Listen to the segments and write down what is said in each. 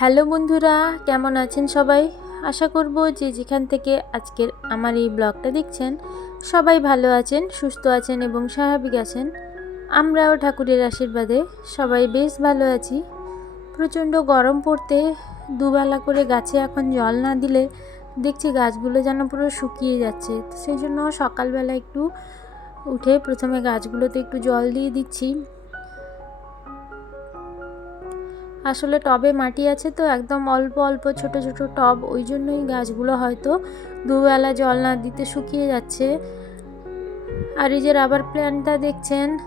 Hello বন্ধুরা, কেমন আছেন সবাই? আশা করব যে যেখান থেকে আজকের আমার এই ব্লগটা দেখছেন, সবাই ভালো আছেন, সুস্থ আছেন এবং স্বাভাবিক আছেন। আমরাও ঠাকুরের আশীর্বাদে সবাই বেশ ভালো আছি। প্রচণ্ড গরম পড়তে দুবেলা করে গাছে এখন জল না দিলে দেখছি গাছগুলো যেন পুরো শুকিয়ে যাচ্ছে। সেই জন্য সকালবেলা একটু উঠে প্রথমে গাছগুলোতে একটু জল দিয়ে দিচ্ছি। আসলে টবে মাটি আছে তো, একদম অল্প অল্প, ছোট ছোট টব, ওই জন্যই গাছগুলো হয়তো দুবেলা জল না দিতে শুকিয়ে যাচ্ছে। আর এই যে রাবার প্ল্যান্টটা দেখছেন,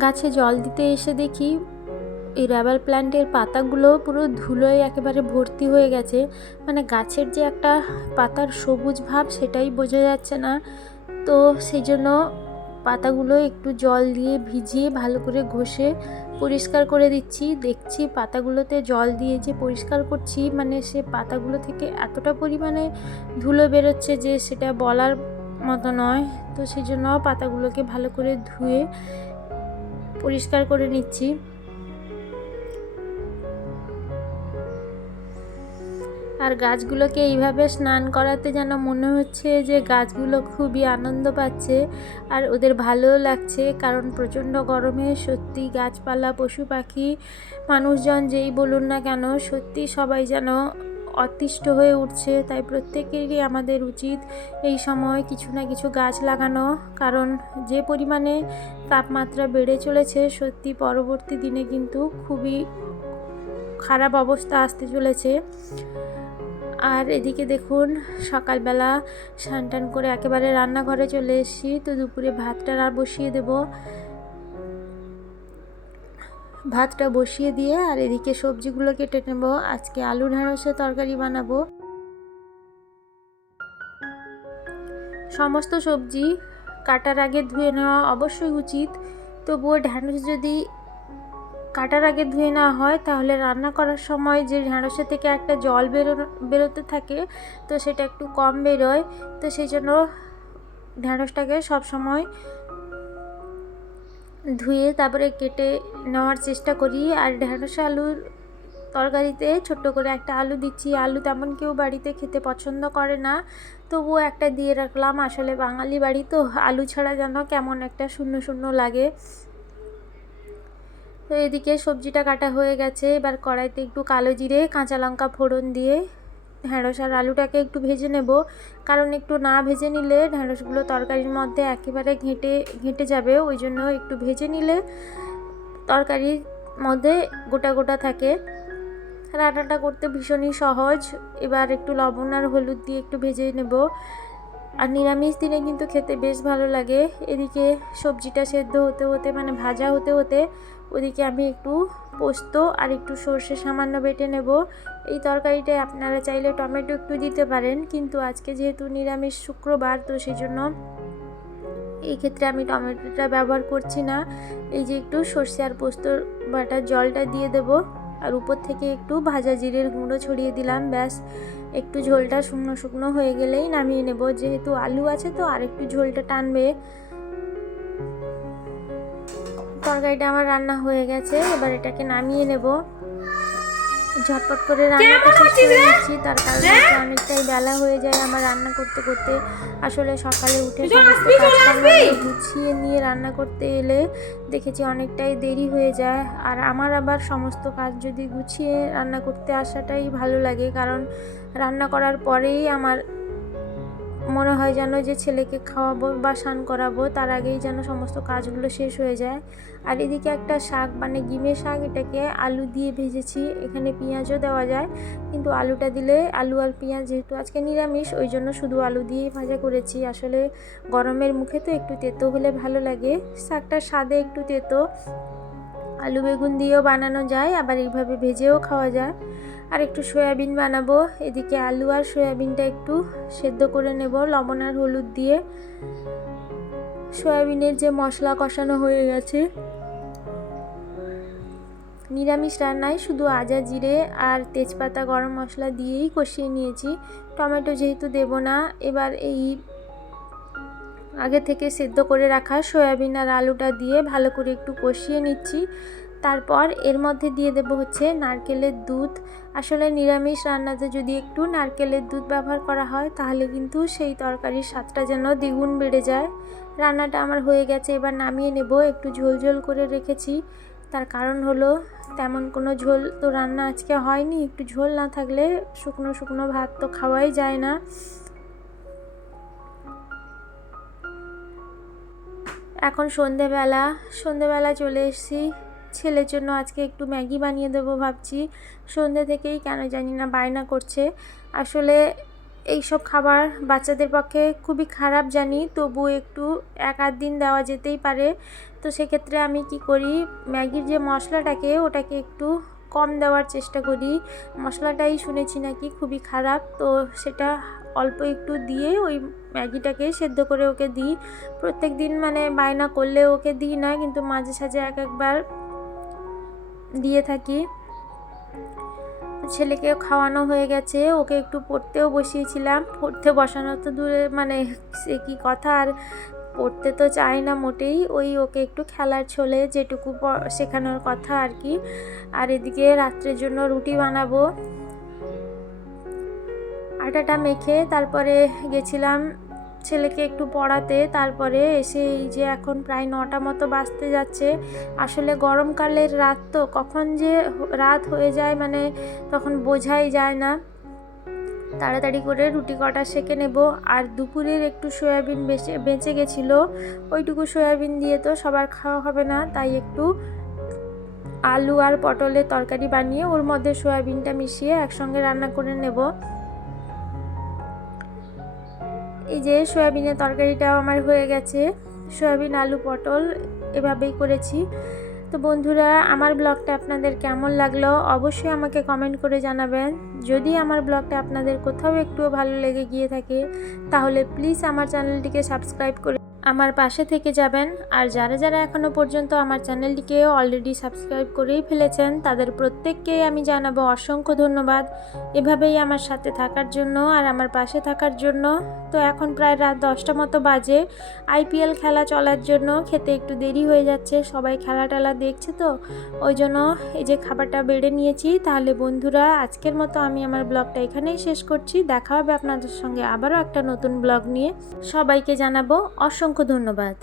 গাছে জল দিতে এসে দেখি এই রাবার প্ল্যান্টের পাতাগুলো পুরো ধুলোয় একেবারে ভর্তি হয়ে গেছে। মানে গাছের যে একটা পাতার সবুজ ভাব সেটাই বোঝা যাচ্ছে না। তো সেই জন্য পাতাগুলো একটু জল দিয়ে ভিজিয়ে ভালো করে ঘষে পরিষ্কার করে দিচ্ছি। দেখছি পাতাগুলোতে জল দিয়ে যে পরিষ্কার করছি মানে সে পাতাগুলো থেকে এতটা পরিমাণে ধুলো বেরোচ্ছে যে সেটা বলার মতো নয়। তো সেই জন্য পাতাগুলোকে ভালো করে ধুয়ে পরিষ্কার করে নিচ্ছি। আর গাছগুলোকে এইভাবে স্নান করাতে যেন মনে হচ্ছে যে গাছগুলো খুবই আনন্দ পাচ্ছে আর ওদের ভালোও লাগছে, কারণ প্রচণ্ড গরমে সত্যি গাছপালা, পশু পাখি, মানুষজন যেই বলুন না কেন, সত্যি সবাই যেন অতিষ্ঠ হয়ে উঠছে। তাই প্রত্যেকেরই আমাদের উচিত এই সময় কিছু না কিছু গাছ লাগানো, কারণ যে পরিমাণে তাপমাত্রা বেড়ে চলেছে, সত্যি পরবর্তী দিনে কিন্তু খুবই খারাপ অবস্থা আসতে চলেছে। আর এদিকে দেখুন, সকালবেলা স্নান টান করে একেবারে রান্নাঘরে চলে এসেছি। তো দুপুরে ভাতটা আর বসিয়ে দেব। ভাতটা বসিয়ে দিয়ে আর এদিকে সবজিগুলো কেটে নেব। আজকে আলু ঢেঁড়সের তরকারি বানাবো। সমস্ত সবজি কাটার আগে ধুয়ে নেওয়া অবশ্যই উচিত। তবুও ঢ্যাঁড়স যদি কাটার আগে ধুয়ে নেওয়া হয়, তাহলে রান্না করার সময় যে ঢ্যাঁড়সের থেকে একটা জল বেরো, বেরোতে থাকে, তো সেটা একটু কম বেরোয়, তো সেই জন্য ঢ্যাঁড়সটাকে সবসময় ধুয়ে তারপরে কেটে নেওয়ার চেষ্টা করি। আর ঢ্যাঁড়স আলুর তরকারিতে ছোট্ট করে একটা আলু দিচ্ছি। আলু তেমন কেউ বাড়িতে খেতে পছন্দ করে না, তবুও একটা দিয়ে রাখলাম। আসলে বাঙালি বাড়ি তো আলু ছাড়া যেন কেমন একটা শূন্য শূন্য লাগে। তো এদিকে সবজিটা কাটা হয়ে গেছে। এবার কড়াইতে একটু কালো জিরে, কাঁচা লঙ্কা ফোড়ন দিয়ে ঢ্যাঁড়স আর আলুটাকে একটু ভেজে নেব। কারণ একটু না ভেজে নিলে ঢ্যাঁড়সগুলো তরকারির মধ্যে একেবারে ঘেঁটে ঘেঁটে যাবে। ওই জন্য একটু ভেজে নিলে তরকারির মধ্যে গোটা গোটা থাকে। রান্নাটা করতে ভীষণই সহজ। এবার একটু লবণ আর হলুদ দিয়ে একটু ভেজে নেব। আর নিরামিষ দিনে কিন্তু খেতে বেশ ভালো লাগে। এদিকে সবজিটা সেদ্ধ হতে হতে মানে ভাজা হতে হতে ওদিকে আমি একটু পোস্ত আর একটু সর্ষে সামান্য বেটে নেব। এই তরকারিটায় আপনারা চাইলে টমেটো একটু দিতে পারেন, কিন্তু আজকে যেহেতু নিরামিষ শুক্রবার, তো সেই জন্য এই ক্ষেত্রে আমি টমেটোটা ব্যবহার করছি না। এই যে একটু সর্ষে আর পোস্ত বাটার জলটা দিয়ে দেব আর উপর থেকে একটু ভাজা জিরের গুঁড়ো ছড়িয়ে দিলাম, ব্যাস। একটু ঝোলটা শুকনো শুকনো হয়ে গেলেই নামিয়ে নেব। যেহেতু আলু আছে তো আর একটু ঝোলটা টানবে। তরকারিটা আমার রান্না হয়ে গেছে এবার এটাকে নামিয়ে নেব। ঝটপট করে রান্নাটা শেষ করে দিচ্ছি তার কারণ অনেকটাই বেলা হয়ে যায় আমার রান্না করতে করতে। আসলে সকালে উঠে সমস্ত কাজকর্ম গুছিয়ে নিয়ে রান্না করতে এলে দেখেছি অনেকটাই দেরি হয়ে যায়। আর আমার আবার সমস্ত কাজ যদি গুছিয়ে রান্না করতে আসাটাই ভালো লাগে কারণ রান্না করার পরেই আমার মনে হয় যেন যে ছেলেকে খাওয়াবো বা স্নান করাবো, তার আগেই যেন সমস্ত কাজগুলো শেষ হয়ে যায়। আর এদিকে একটা শাক মানে গিমের শাক, এটাকে আলু দিয়ে ভেজেছি। এখানে পেঁয়াজও দেওয়া যায়, কিন্তু আলুটা দিলে আলু আর পেঁয়াজ যেহেতু আজকে নিরামিষ, ওই জন্য শুধু আলু দিয়েই ভাজা করেছি। আসলে গরমের মুখে তো একটু তেতো হলে ভালো লাগে। শাকটা স্বাদে একটু তেতো। আলু বেগুন দিয়েও বানানো যায়, আবার এইভাবে ভেজেও খাওয়া যায়। আর একটু সয়াবিন বানাবো, এদিকে আলু আর সয়াবিনটা একটু সেদ্ধ করে নেব, লবণ আর হলুদ দিয়ে। সয়াবিনের যে মশলা কষানো হয়ে গেছে। নিরামিষ রান্নায় শুধু আজা জিরে আর তেজপাতা গরম মশলা দিয়েই কষিয়ে নিয়েছি। টমেটো যেহেতু দেব না, এবার এই আগে থেকে সেদ্ধ করে রাখা সয়াবিন আর আলুটা দিয়ে ভালো করে একটু কষিয়ে নিচ্ছি। তারপর এর মধ্যে দিয়ে দেব হচ্ছে নারকেলের দুধ। আসলে নিরামিষ রান্নাতে যদি একটু নারকেলের দুধ ব্যবহার করা হয়, তাহলে কিন্তু সেই তরকারির স্বাদটা যেন দ্বিগুণ বেড়ে যায়। রান্নাটা আমার হয়ে গেছে, এবার নামিয়ে নেব। একটু ঝোল ঝোল করে রেখেছি। তার কারণ হলো, তেমন কোনো ঝোল তো রান্না আজকে হয়নি। একটু ঝোল না থাকলে শুকনো শুকনো ভাত তো খাওয়াই যায় না। এখন সন্ধেবেলা সন্ধেবেলা চলে এসেছি। ছেলের জন্য আজকে একটু ম্যাগি বানিয়ে দেবো ভাবছি। সন্ধে থেকেই কেন জানি না বায়না করছে। আসলে এইসব খাবার বাচ্চাদের পক্ষে খুবই খারাপ জানি, তবু একটু এক আধ দিন দেওয়া যেতেই পারে। তো সেক্ষেত্রে আমি কি করি, ম্যাগির যে মশলাটাকে ওটাকে একটু কম দেওয়ার চেষ্টা করি। মশলাটাই শুনেছি নাকি খুবই খারাপ, তো সেটা অল্প একটু দিয়ে ওই ম্যাগিটাকে সেদ্ধ করে ওকে দিই। প্রত্যেক দিন মানে বায়না করলে ওকে দিই না, কিন্তু মাঝে সাঝে এক একবার দিয়ে থাকি। ছেলেকেও খাওয়ানো হয়ে গেছে, ওকে একটু পড়তেও বসিয়েছিলাম। পড়তে বসানো তো দূরে মানে সে কি কথা আর পড়তে তো চাই না মোটেই। ওই ওকে একটু খেলার ছলে যেটুকু শেখানোর কথা আর কি। আর এদিকে রাত্রের জন্য রুটি বানাবো। আটাটা মেখে তারপরে গেছিলাম ছেলেকে একটু পড়াতে। তারপরে এসে এই যে এখন প্রায় নটা মতো বাজতে যাচ্ছে। আসলে গরমকালের রাত তো, কখন যে রাত হয়ে যায় মানে তখন বোঝাই যায় না। তাড়াতাড়ি করে রুটি কটা সেঁকে নেব। আর দুপুরের একটু সয়াবিন বেঁচে বেঁচে গেছিল। ওইটুকু সয়াবিন দিয়ে তো সবার খাওয়া হবে না। তাই একটু আলু আর পটলের তরকারি বানিয়ে ওর মধ্যে সয়াবিনটা মিশিয়ে একসঙ্গে রান্না করে নেব। এই যে সয়াবিনের তরকারিটাও আমার হয়ে গেছে। সয়াবিন, আলু, পটল এভাবেই করেছি। তো বন্ধুরা, আমার ব্লগটা আপনাদের কেমন লাগল অবশ্যই আমাকে কমেন্ট করে জানাবেন। যদি আমার ব্লগটা আপনাদের কোথাও একটুও ভালো লেগে গিয়ে থাকে, তাহলে প্লিজ আমার চ্যানেলটিকে সাবস্ক্রাইব করে আমার পাশে থেকে যাবেন। আর যারা যারা এখনও পর্যন্ত আমার চ্যানেলটিকে অলরেডি সাবস্ক্রাইব করেই ফেলেছেন, তাদের প্রত্যেককেই আমি জানাব অসংখ্য ধন্যবাদ। এভাবেই আমার সাথে থাকার জন্য আর আমার পাশে থাকার জন্য। তো এখন প্রায় রাত দশটা মতো বাজে। আইপিএল খেলা চলার জন্য খেতে একটু দেরি হয়ে যাচ্ছে। সবাই খেলা টেলা দেখছে তো। ওই জন্য এই যে খাবারটা বেড়ে নিয়েছি। তাহলে বন্ধুরা, আজকের মতো আমি আমার ব্লগটা এখানেই শেষ করছি। দেখা হবে আপনাদের সঙ্গে আবারও একটা নতুন ব্লগ নিয়ে। সবাইকে জানাব অসংখ্য ধন্যবাদ।